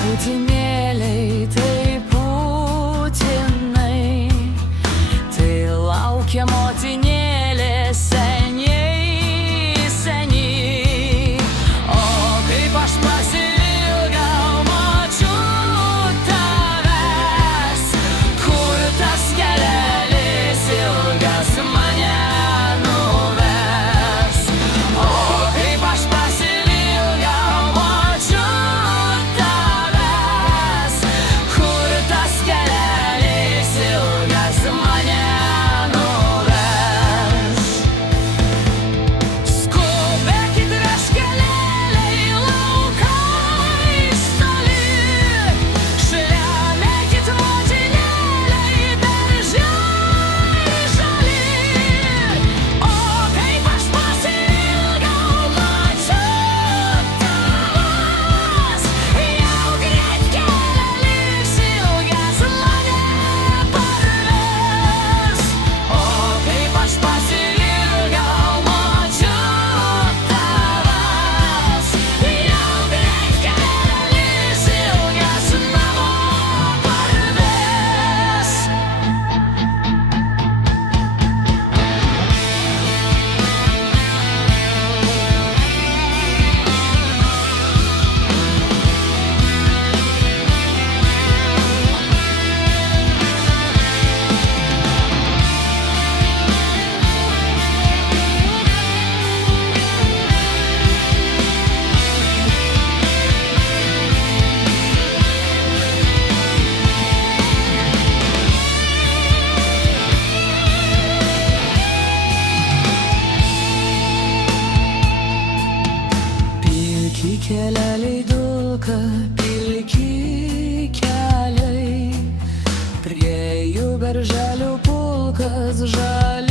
putinėliai, tai putinai, tai laukia motinėlė seniai, seniai. O kaip aš pasiilgau močiut tavęs, kur tas kelelis ilgas mane nuves. O kaip aš pasiilgau močiut tavęs, kur tas kelelis ilgas mane nuves. Skubėkit vežkelėliai laukais toli, šlemėkit motinėliai beržai žali. O kaip aš pasiilgau močiut tavęs, jau greit kelelis ilgas mane parves. O kaip aš pasiilgau močiut tavęs, jau greit kelelis ilgas namo parves. Pilki keleliai dulka, pilki keliai, prie jų berželių pulkas žalias.